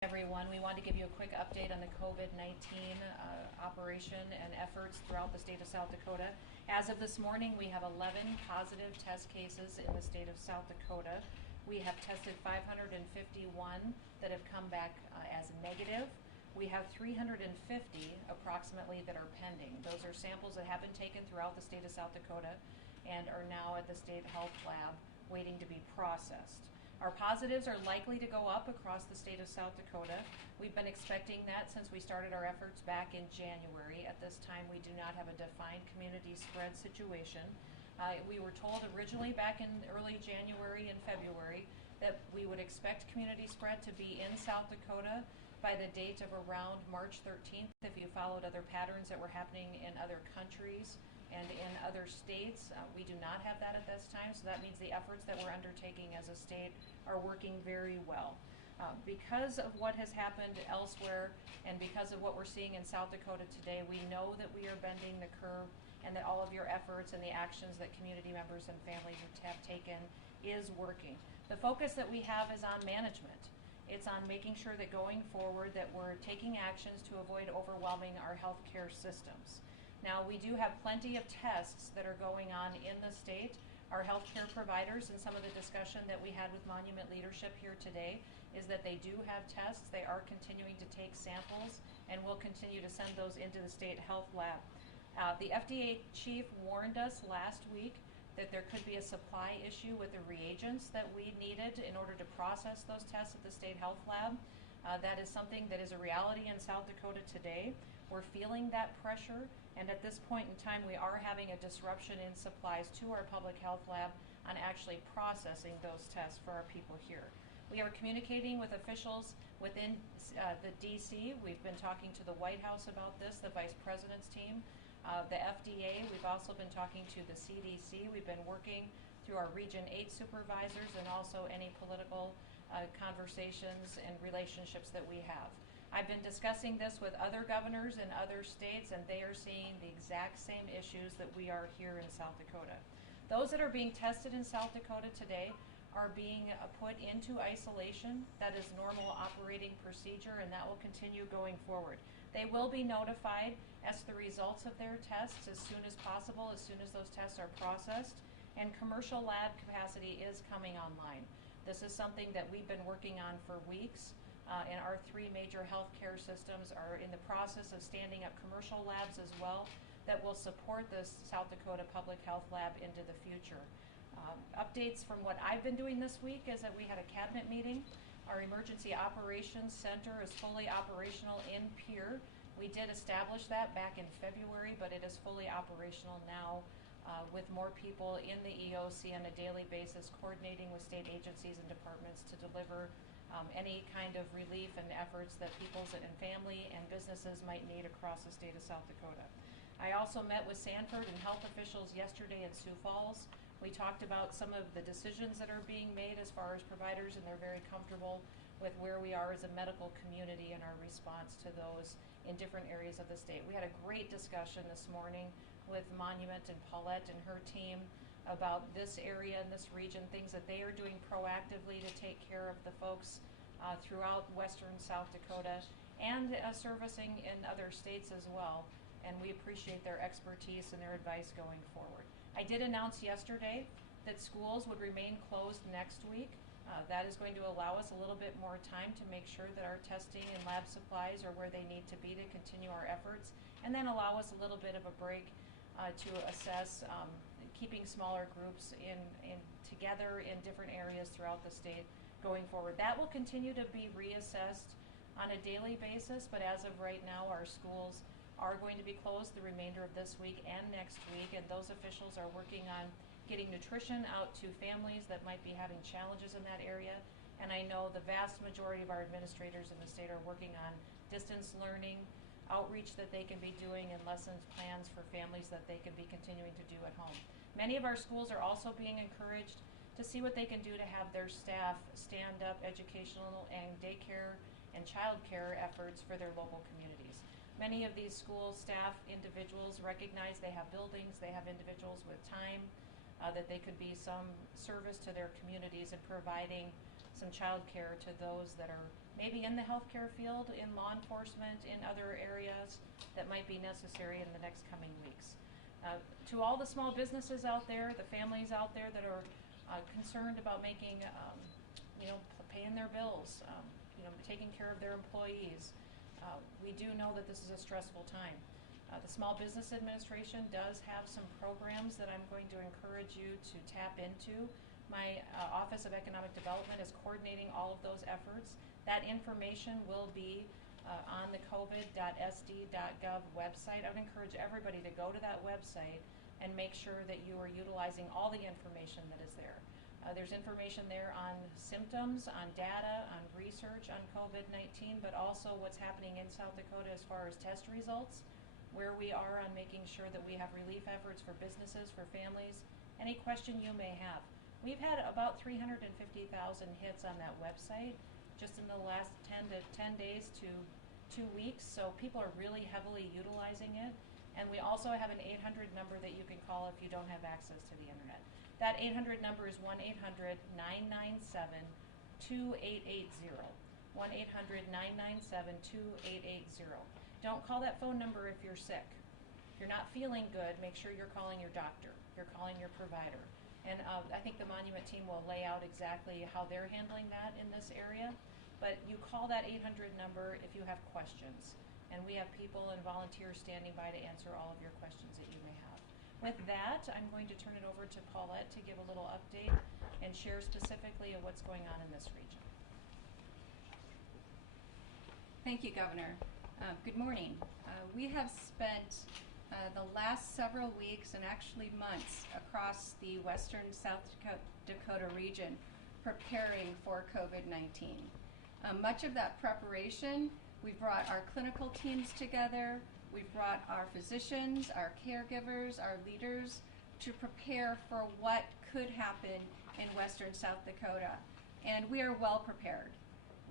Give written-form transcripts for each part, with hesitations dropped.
Everyone, we want to give you a quick update on the COVID-19 operation and efforts throughout the state of South Dakota. As of this morning, we have 11 positive test cases in the state of South Dakota. We have tested 551 that have come back as negative. We have 350 approximately that are pending. Those are samples that have been taken throughout the state of South Dakota and are now at the state health lab waiting to be processed. Our positives are likely to go up across the state of South Dakota. We've been expecting that since we started our efforts back in January. At this time, we do not have a defined community spread situation. We were told originally back in early January and February that we would expect community spread to be in South Dakota by the date of around March 13th if you followed other patterns that were happening in other countries and in other states. We do not have that at this time, so that means the efforts that we're undertaking as a state are working very well. Because of what has happened elsewhere and because of what we're seeing in South Dakota today, we know that we are bending the curve and that all of your efforts and the actions that community members and families have taken is working. The focus that we have is on management. It's on making sure that going forward that we're taking actions to avoid overwhelming our healthcare systems. Now, we do have plenty of tests that are going on in the state. Our healthcare providers, and some of the discussion that we had with Monument leadership here today, is that they do have tests. They are continuing to take samples, and will continue to send those into the state health lab. The FDA chief warned us last week that there could be a supply issue with the reagents that we needed in order to process those tests at the state health lab. That is something that is a reality in South Dakota today. We're feeling that pressure, and at this point in time, we are having a disruption in supplies to our public health lab on actually processing those tests for our people here. We are communicating with officials within the DC. We've been talking to the White House about this, the Vice President's team, the FDA. We've also been talking to the CDC. We've been working through our Region 8 supervisors and also any political conversations and relationships that we have. I've been discussing this with other governors in other states, and they are seeing the exact same issues that we are here in South Dakota. Those that are being tested in South Dakota today are being put into isolation. That is normal operating procedure, and that will continue going forward. They will be notified as to the results of their tests as soon as possible, as soon as those tests are processed, and commercial lab capacity is coming online. This is something that we've been working on for weeks. And our three major healthcare systems are in the process of standing up commercial labs as well that will support the South Dakota Public Health Lab into the future. Updates from what I've been doing this week is that we had a cabinet meeting. Our Emergency Operations Center is fully operational in Pierre. We did establish that back in February, but it is fully operational now with more people in the EOC on a daily basis, coordinating with state agencies and departments to deliver any kind of relief and efforts that people and family and businesses might need across the state of South Dakota. I also met with Sanford and health officials yesterday in Sioux Falls. We talked about some of the decisions that are being made as far as providers, and they're very comfortable with where we are as a medical community and our response to those in different areas of the state. We had a great discussion this morning with Monument and Paulette and her team about this area and this region, things that they are doing proactively to take care of the folks throughout western South Dakota and servicing in other states as well. And we appreciate their expertise and their advice going forward. I did announce yesterday that schools would remain closed next week. That is going to allow us a little bit more time to make sure that our testing and lab supplies are where they need to be to continue our efforts, and then allow us a little bit of a break to assess keeping smaller groups together in different areas throughout the state going forward. That will continue to be reassessed on a daily basis, but as of right now, our schools are going to be closed the remainder of this week and next week, and those officials are working on getting nutrition out to families that might be having challenges in that area. And I know the vast majority of our administrators in the state are working on distance learning, outreach that they can be doing, and lessons plans for families that they can be continuing to do at home. Many of our schools are also being encouraged to see what they can do to have their staff stand up educational and daycare and child care efforts for their local communities. Many of these school staff individuals recognize they have buildings, they have individuals with time, that they could be some service to their communities and providing some child care to those that are maybe in the healthcare field, in law enforcement, in other areas that might be necessary in the next coming weeks. To all the small businesses out there, the families out there that are concerned about making, paying their bills, taking care of their employees, we do know that this is a stressful time. The Small Business Administration does have some programs that I'm going to encourage you to tap into. My Office of Economic Development is coordinating all of those efforts. That information will be on the covid.sd.gov website. I would encourage everybody to go to that website and make sure that you are utilizing all the information that is there. There's information there on symptoms, on data, on research on COVID-19, but also what's happening in South Dakota as far as test results, where we are on making sure that we have relief efforts for businesses, for families, any question you may have. We've had about 350,000 hits on that website just in the last 10 days to 2 weeks, so people are really heavily utilizing it. And we also have an 800 number that you can call if you don't have access to the internet. That 800 number is 1-800-997-2880. 1-800-997-2880. Don't call that phone number if you're sick. If you're not feeling good, make sure you're calling your doctor. You're calling your provider. And I think the Monument team will lay out exactly how they're handling that in this area. But you call that 800 number if you have questions. And we have people and volunteers standing by to answer all of your questions that you may have. With that, I'm going to turn it over to Paulette to give a little update and share specifically of what's going on in this region. Thank you, Governor. Good morning. We have spent the last several weeks and actually months across the western South Dakota region preparing for COVID-19. Much of that preparation, we brought our clinical teams together, we've brought our physicians, our caregivers, our leaders to prepare for what could happen in western South Dakota. And we are well prepared.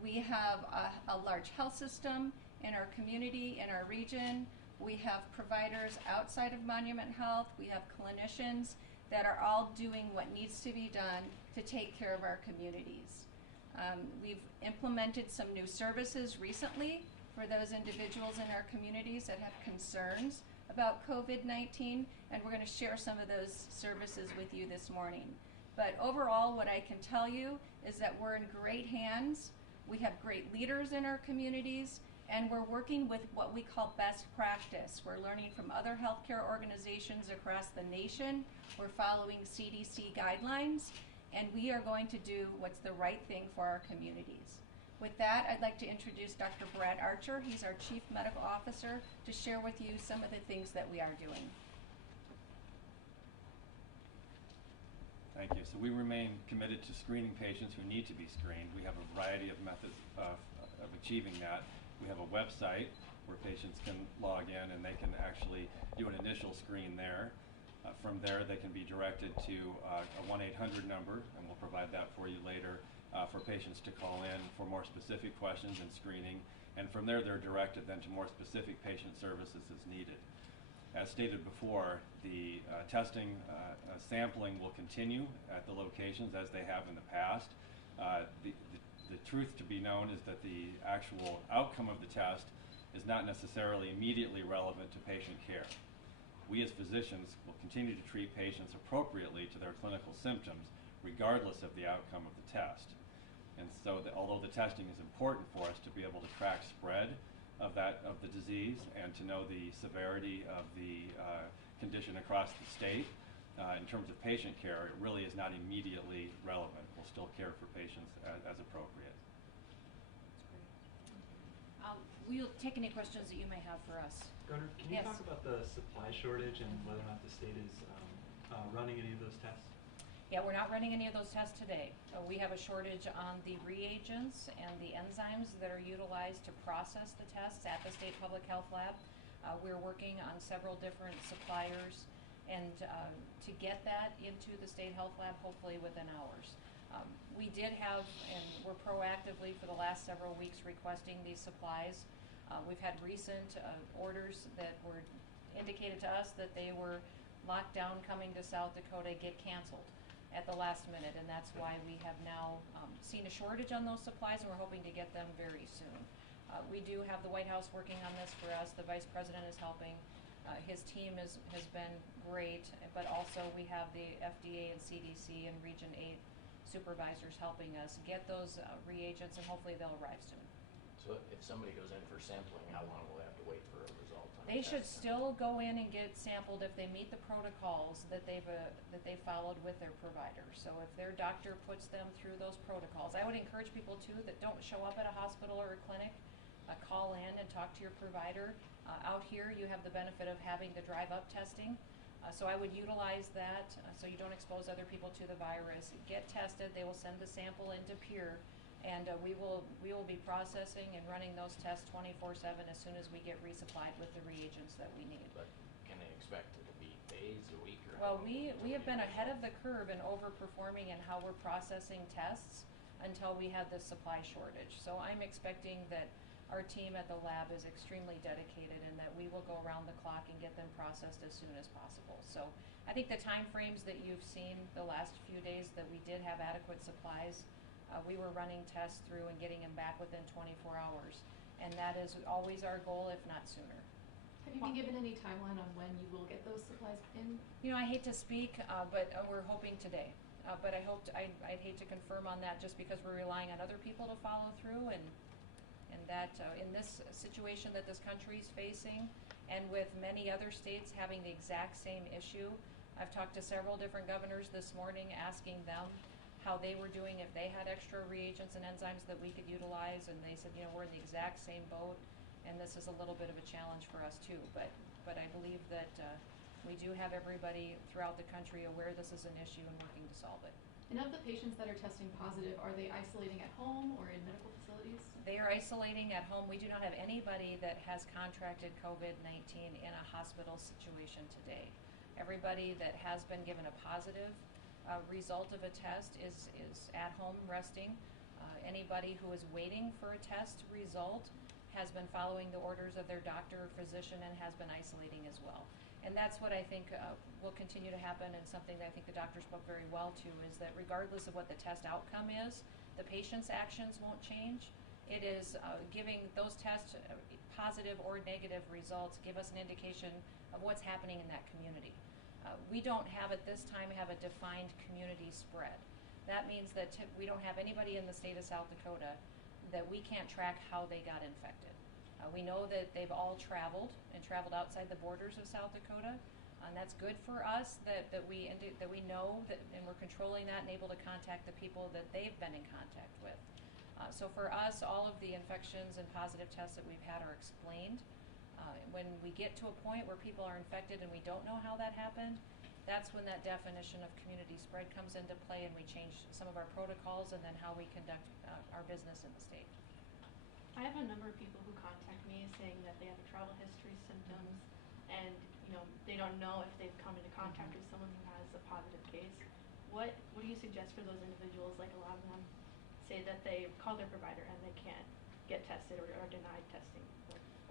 We have a large health system in our community, in our region. We have providers outside of Monument Health. We have clinicians that are all doing what needs to be done to take care of our communities. We've implemented some new services recently for those individuals in our communities that have concerns about COVID-19, and we're going to share some of those services with you this morning. But overall, what I can tell you is that we're in great hands. We have great leaders in our communities, and we're working with what we call best practice. We're learning from other healthcare organizations across the nation. We're following CDC guidelines, and we are going to do what's the right thing for our communities. With that, I'd like to introduce Dr. Brad Archer. He's our Chief Medical Officer, to share with you some of the things that we are doing. Thank you. So we remain committed to screening patients who need to be screened. We have a variety of methods of achieving that. We have a website where patients can log in and they can actually do an initial screen there. From there, they can be directed to a 1-800 number, and we'll provide that for you later, for patients to call in for more specific questions and screening. And from there, they're directed then to more specific patient services as needed. As stated before, the testing sampling will continue at the locations as they have in the past. The truth to be known is that the actual outcome of the test is not necessarily immediately relevant to patient care. We as physicians will continue to treat patients appropriately to their clinical symptoms regardless of the outcome of the test. And so although the testing is important for us to be able to track spread of the disease and to know the severity of the condition across the state, in terms of patient care, it really is not immediately relevant. We'll still care for patients as appropriate. We'll take any questions that you may have for us. Governor, can you talk about the supply shortage and whether or not the state is running any of those tests? Yeah, we're not running any of those tests today. We have a shortage on the reagents and the enzymes that are utilized to process the tests at the State Public Health Lab. We're working on several different suppliers and to get that into the State Health Lab hopefully within hours. We did have, and we're proactively for the last several weeks requesting these supplies. We've had recent orders that were indicated to us that they were locked down coming to South Dakota get canceled. at the last minute, and that's why we have now seen a shortage on those supplies, and we're hoping to get them very soon. We do have the White House working on this for us. The Vice President is helping. His team has been great, but also we have the FDA and CDC and Region 8 supervisors helping us get those reagents, and hopefully they'll arrive soon. So if somebody goes in for sampling, how long will they have to wait for a result? They should still go in and get sampled if they meet the protocols that they've followed with their provider. So if their doctor puts them through those protocols, I would encourage people too that don't show up at a hospital or a clinic, call in and talk to your provider. Out here, you have the benefit of having the drive-up testing. So I would utilize that so you don't expose other people to the virus. Get tested. They will send the sample into Pure, and we will be processing and running those tests 24/7 as soon as we get resupplied with the reagents that we need. But can they expect it to be days, a week, or? Well, we have been ahead of the curve in overperforming in how we're processing tests until we had this supply shortage. So I'm expecting that our team at the lab is extremely dedicated and that we will go around the clock and get them processed as soon as possible. So I think the time frames that you've seen the last few days that we did have adequate supplies, we were running tests through and getting them back within 24 hours. And that is always our goal, if not sooner. Have you been given any timeline on when you will get those supplies in? You know, I hate to speak, but we're hoping today. But I'd hate to confirm on that just because we're relying on other people to follow through, and that in this situation that this country is facing, and with many other states having the exact same issue, I've talked to several different governors this morning asking them how they were doing, if they had extra reagents and enzymes that we could utilize, and they said, you know, we're in the exact same boat, and this is a little bit of a challenge for us too. But I believe that we do have everybody throughout the country aware this is an issue and working to solve it. And of the patients that are testing positive, are they isolating at home or in medical facilities? They are isolating at home. We do not have anybody that has contracted COVID-19 in a hospital situation today. Everybody that has been given a positive result of a test is at home resting. Anybody who is waiting for a test result has been following the orders of their doctor or physician and has been isolating as well. And that's what I think will continue to happen, and something that I think the doctor spoke very well to, is that regardless of what the test outcome is, the patient's actions won't change. It is giving those tests, positive or negative results, give us an indication of what's happening in that community. We don't have at this time have a defined community spread. That means that we don't have anybody in the state of South Dakota that we can't track how they got infected. We know that they've all traveled outside the borders of South Dakota, and that's good for us that we know that, and we're controlling that and able to contact the people that they've been in contact with. So for us, all of the infections and positive tests that we've had are explained. When we get to a point where people are infected and we don't know how that happened, that's when that definition of community spread comes into play, and we change some of our protocols and then how we conduct our business in the state. I have a number of people who contact me saying that they have a travel history, symptoms, and they don't know if they've come into contact with someone who has a positive case. What do you suggest for those individuals? Like, a lot of them say that they call their provider and they can't get tested or are denied testing.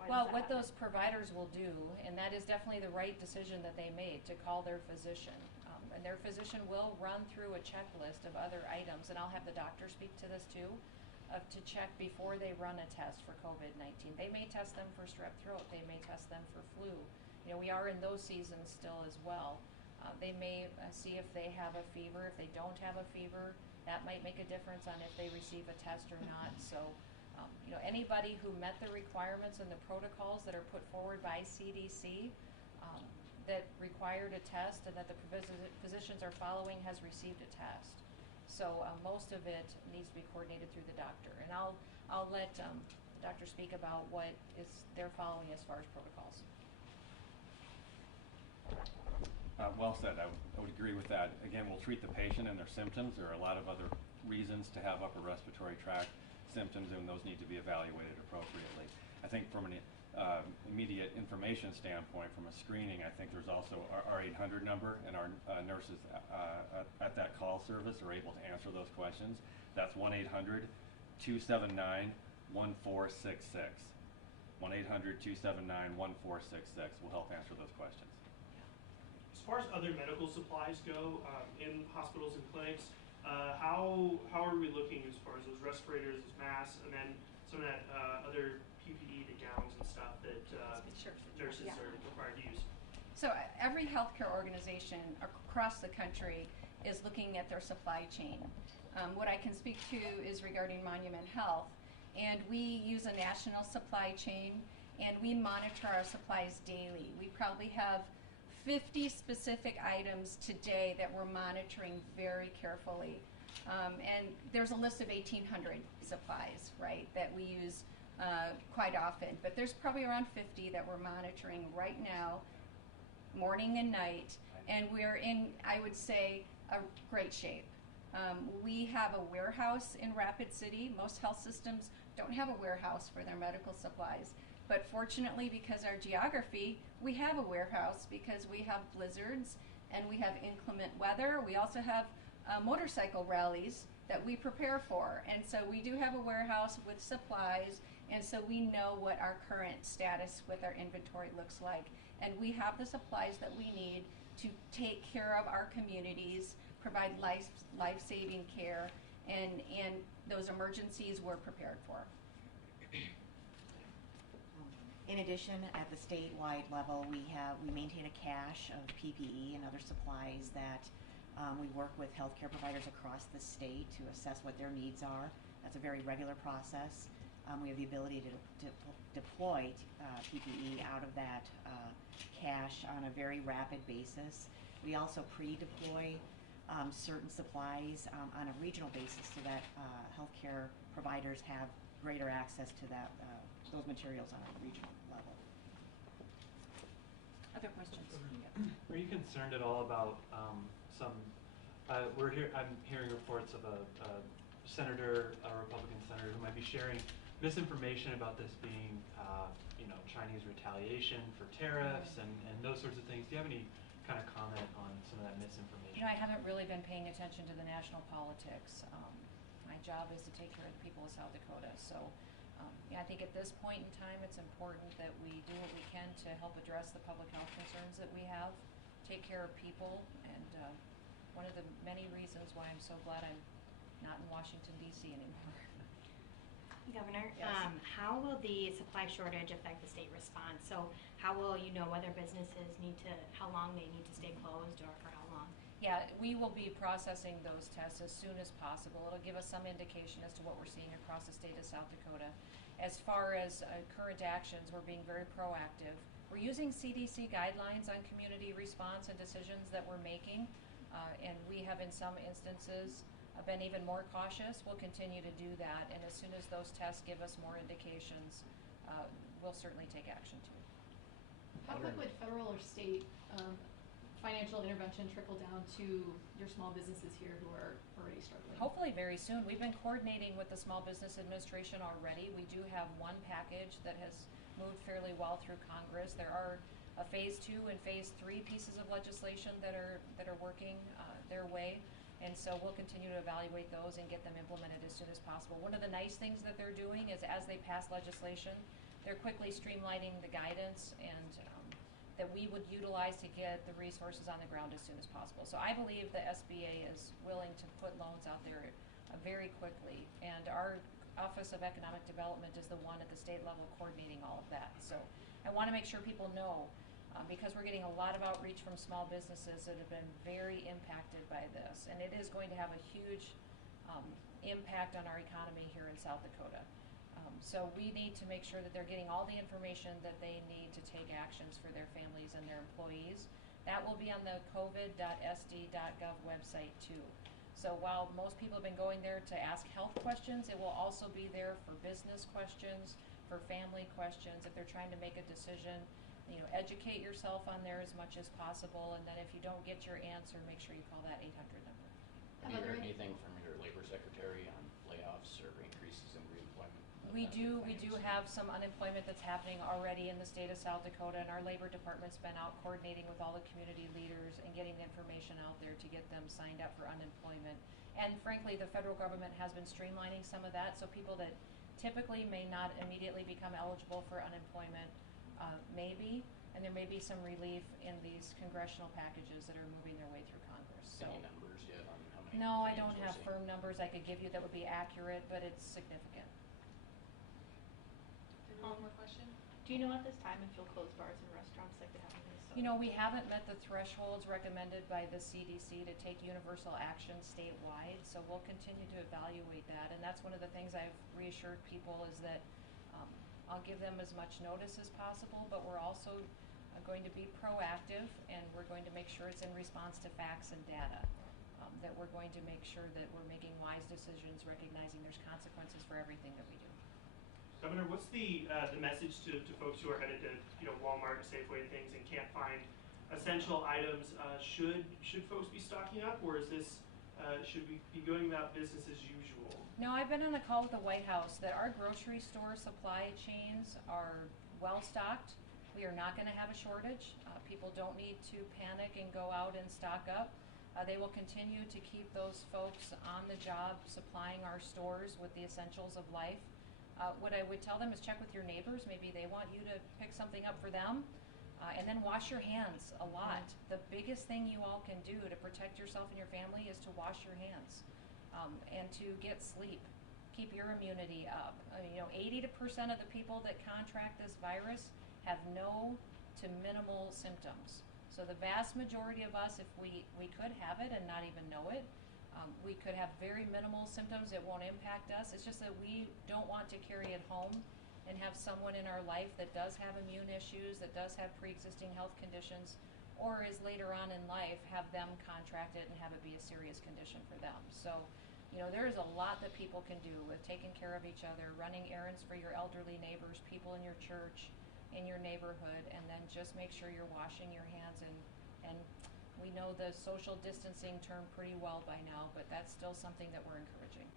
Well, what those providers will do, and that is definitely the right decision that they made, to call their physician. And their physician will run through a checklist of other items, and I'll have the doctor speak to this too, to check before they run a test for COVID-19. They may test them for strep throat. They may test them for flu. You know, we are in those seasons still as well. They may see if they have a fever. If they don't have a fever, that might make a difference on if they receive a test or not. So, anybody who met the requirements and the protocols that are put forward by CDC that required a test and that the physicians are following has received a test. So most of it needs to be coordinated through the doctor, and I'll let the doctor speak about what they're following as far as protocols. Well said. I would agree with that. Again, we'll treat the patient and their symptoms. There are a lot of other reasons to have upper respiratory tract symptoms, and those need to be evaluated appropriately. I think from an immediate information standpoint, from a screening, I think there's also our 800 number, and our nurses at that call service are able to answer those questions. That's 1-800-279-1466. 1-800-279-1466 will help answer those questions. As far as other medical supplies go, in hospitals and clinics, how are we looking as far as those respirators, those masks, and then some of that other PPE, the gowns and stuff that nurses are required to use? So every healthcare organization across the country is looking at their supply chain. What I can speak to is regarding Monument Health, and we use a national supply chain, and we monitor our supplies daily. We probably have 50 specific items today that we're monitoring very carefully. And there's a list of 1,800 supplies, right, that we use quite often. But there's probably around 50 that we're monitoring right now, morning and night. And we're in, I would say, a great shape. We have a warehouse in Rapid City. Most health systems don't have a warehouse for their medical supplies. But fortunately, because our geography, we have a warehouse because we have blizzards and we have inclement weather. We also have motorcycle rallies that we prepare for. And so we do have a warehouse with supplies, and so we know what our current status with our inventory looks like. And we have the supplies that we need to take care of our communities, provide life-saving care, and those emergencies we're prepared for. In addition, at the statewide level, we maintain a cache of PPE and other supplies that we work with healthcare providers across the state to assess what their needs are. That's a very regular process. We have the ability to deploy PPE out of that cache on a very rapid basis. We also pre-deploy certain supplies on a regional basis so that healthcare providers have greater access to those materials on a regional level. Other questions? Are you concerned at all about I'm hearing reports of a senator, a Republican senator, who might be sharing misinformation about this being, Chinese retaliation for tariffs and those sorts of things. Do you have any kind of comment on some of that misinformation? I haven't really been paying attention to the national politics. My job is to take care of the people of South Dakota. So I think at this point in time, it's important that we do what we can to help address the public health concerns that we have, take care of people, and one of the many reasons why I'm so glad I'm not in Washington, D.C. anymore. Governor, Yes. how will the supply shortage affect the state response? So how will you know whether businesses how long they need to stay closed or for how long? Yeah, we will be processing those tests as soon as possible. It'll give us some indication as to what we're seeing across the state of South Dakota. As far as current actions, we're being very proactive. We're using CDC guidelines on community response and decisions that we're making, and we have in some instances been even more cautious. We'll continue to do that, and as soon as those tests give us more indications, we'll certainly take action too. How quick would federal or state financial intervention trickle down to your small businesses here who are already struggling? Hopefully very soon. We've been coordinating with the Small Business Administration already. We do have one package that has moved fairly well through Congress. There are a phase 2 and phase 3 pieces of legislation that are working their way. And so we'll continue to evaluate those and get them implemented as soon as possible. One of the nice things that they're doing is as they pass legislation, they're quickly streamlining the guidance and that we would utilize to get the resources on the ground as soon as possible. So I believe the SBA is willing to put loans out there very quickly. And our Office of Economic Development is the one at the state level coordinating all of that. So I want to make sure people know because we're getting a lot of outreach from small businesses that have been very impacted by this. And it is going to have a huge impact on our economy here in South Dakota. So we need to make sure that they're getting all the information that they need to take actions for their families and their employees. That will be on the covid.sd.gov website too. So while most people have been going there to ask health questions, it will also be there for business questions, for family questions, if they're trying to make a decision. Educate yourself on there as much as possible, and then if you don't get your answer, make sure you call that 800 number. Have you heard anything from your labor secretary on layoffs or increases in reemployment? We do have some unemployment that's happening already in the state of South Dakota, and our labor department's been out coordinating with all the community leaders and getting the information out there to get them signed up for unemployment. And frankly, the federal government has been streamlining some of that, so people that typically may not immediately become eligible for unemployment maybe, and there may be some relief in these congressional packages that are moving their way through Congress, so. Any numbers yet on how many? No, I claims don't we're have seeing? firm numbers I could give you that would be accurate, but it's significant. One more question? Do you know at this time if you'll close bars and restaurants like they have in Minnesota? You know, we haven't met the thresholds recommended by the CDC to take universal action statewide, so we'll continue to evaluate that. And that's one of the things I've reassured people is that I'll give them as much notice as possible, but we're also going to be proactive, and we're going to make sure it's in response to facts and data. That we're going to make sure that we're making wise decisions, recognizing there's consequences for everything that we do. Governor, what's the message to folks who are headed to Walmart, Safeway, and things and can't find essential items? Should folks be stocking up, or is this should we be going about business as usual? No, I've been on a call with the White House that our grocery store supply chains are well stocked. We are not going to have a shortage. People don't need to panic and go out and stock up. They will continue to keep those folks on the job supplying our stores with the essentials of life. What I would tell them is check with your neighbors. Maybe they want you to pick something up for them. And then wash your hands a lot. The biggest thing you all can do to protect yourself and your family is to wash your hands and to get sleep. Keep your immunity up. 80% of the people that contract this virus have no to minimal symptoms. So the vast majority of us, if we could have it and not even know it, we could have very minimal symptoms. It won't impact us. It's just that we don't want to carry it home and have someone in our life that does have immune issues, that does have pre-existing health conditions, or is later on in life have them contract it and have it be a serious condition for them. So, there is a lot that people can do with taking care of each other, running errands for your elderly neighbors, people in your church, in your neighborhood, and then just make sure you're washing your hands. And we know the social distancing term pretty well by now, but that's still something that we're encouraging.